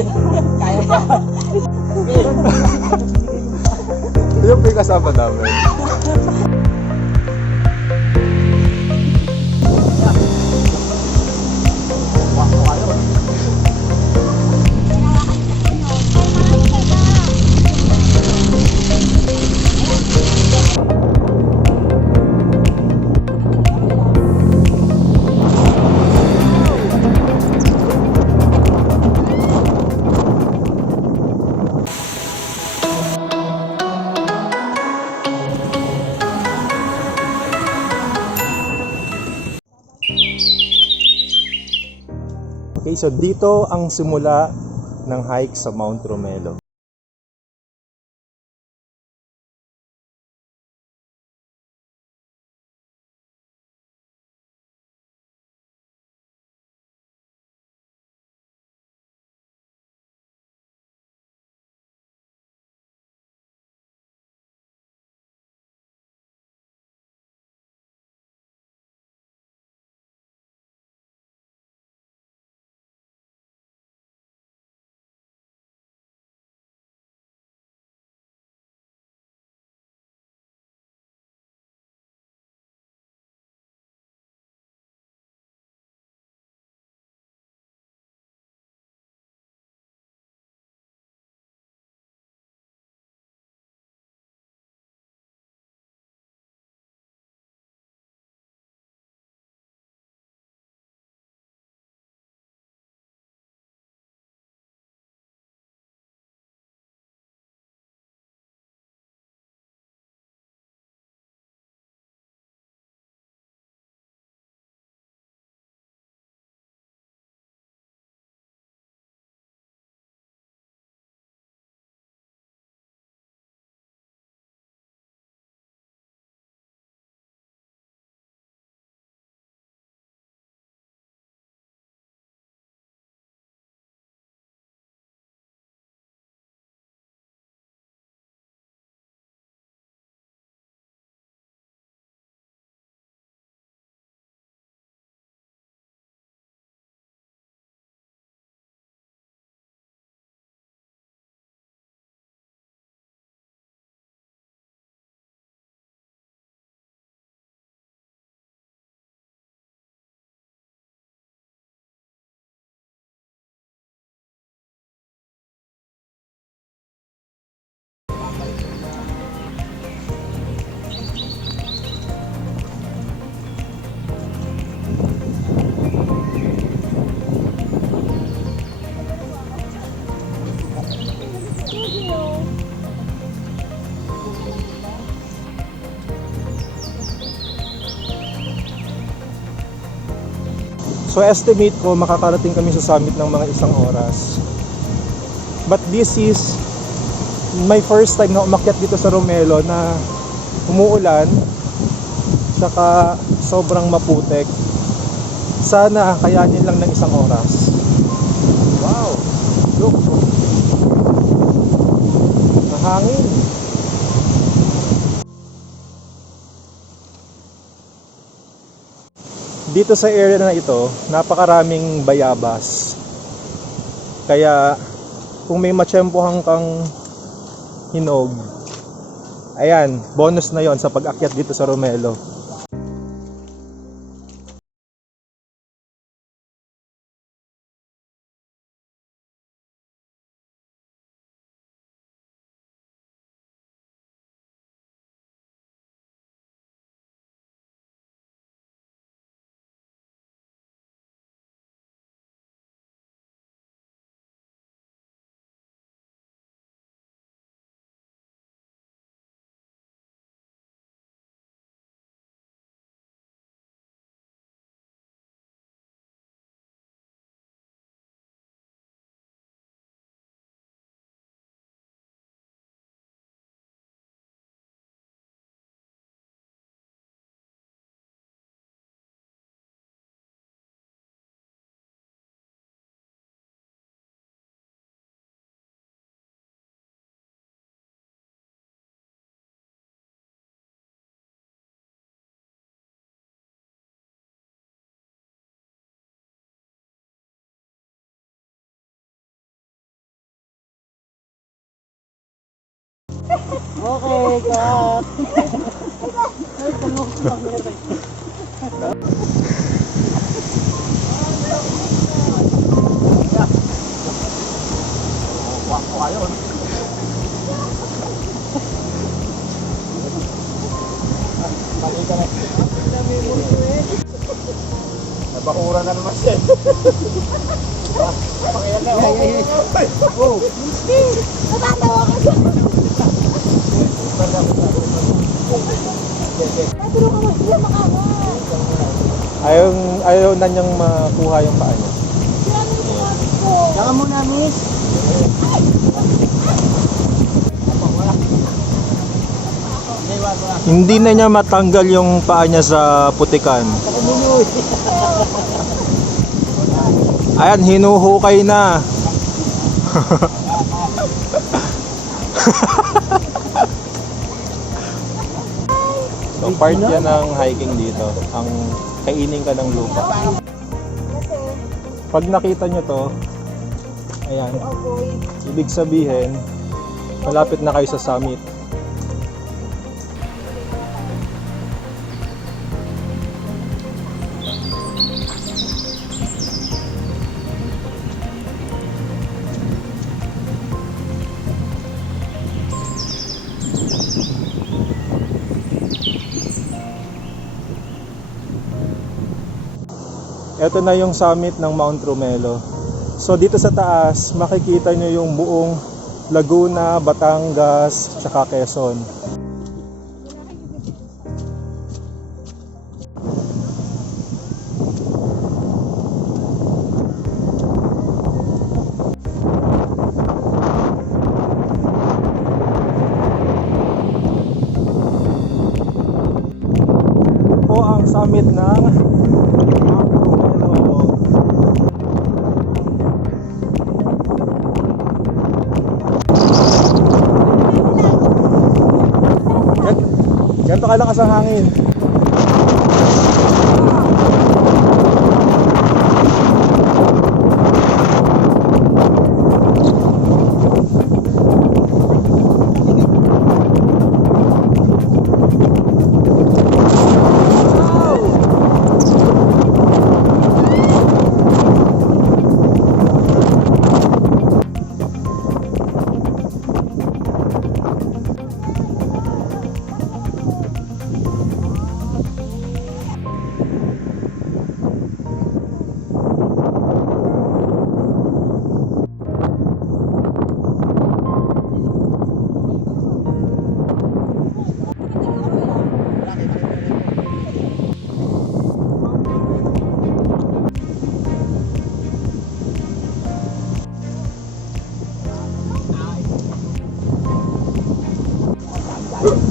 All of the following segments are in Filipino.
Kaya ba? Yung may kasama namin. Okay, so dito ang simula ng hike sa Mount Romelo. So estimate ko makakarating kami sa summit ng mga 1 oras. But this is my first time na umakyat dito sa Romelo na umuulan saka sobrang maputek. Sana kayanin lang ng 1 oras. Wow! Look! Mahangin! Dito sa area na ito, napakaraming bayabas. Kaya kung may matsyempohan kang hinog, ayan, bonus na yon sa pag-akyat dito sa Romelo. Okay, cut. Ay, tanong ko lang meron. Wako ayon. Malika na. Nabakura na naman siya. Pakilan na. Oh, Misty! Natatawa ka siya. Ayaw na niyang makuha yung paa niya. Saka muna, miss. Hindi na niya matanggal yung paa niya sa putikan. Ayan, hinuhukay na. So part yan ng hiking dito, ang kainin ka ng lupa. Pag nakita nyo to, ayan, ibig sabihin, malapit na kayo sa summit. Ito na yung summit ng Mount Romelo. So dito sa taas, makikita nyo yung buong Laguna, Batangas, tsaka Quezon. Ito ang summit ng ganito kalakas ang hangin.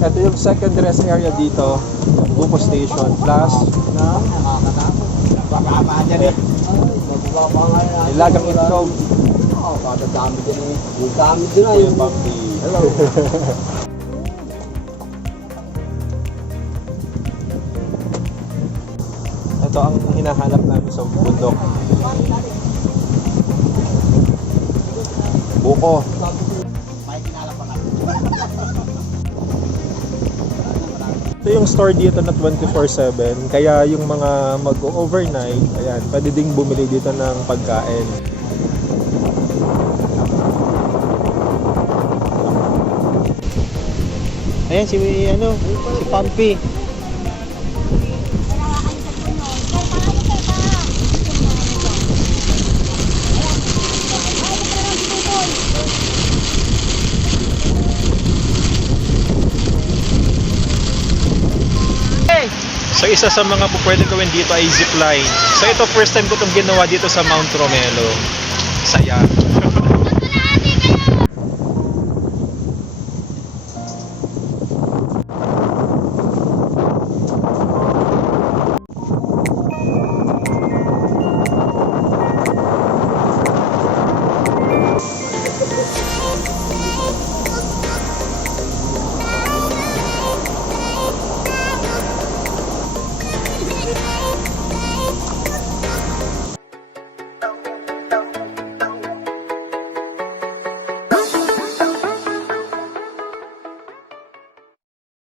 Ito yung second rest area dito, buko station plus ng ilagang itlog. Hello. Ito ang hinahanap namin sa bundok. Buko. Ito yung store dito na 24/7, kaya yung mga mag-overnight, ayan, pwede ding bumili dito ng pagkain. Ayan si Pampi. So isa sa mga pwede gawin dito ay zipline. So ito first time ko itong ginawa dito sa Mount Romelo. Saya.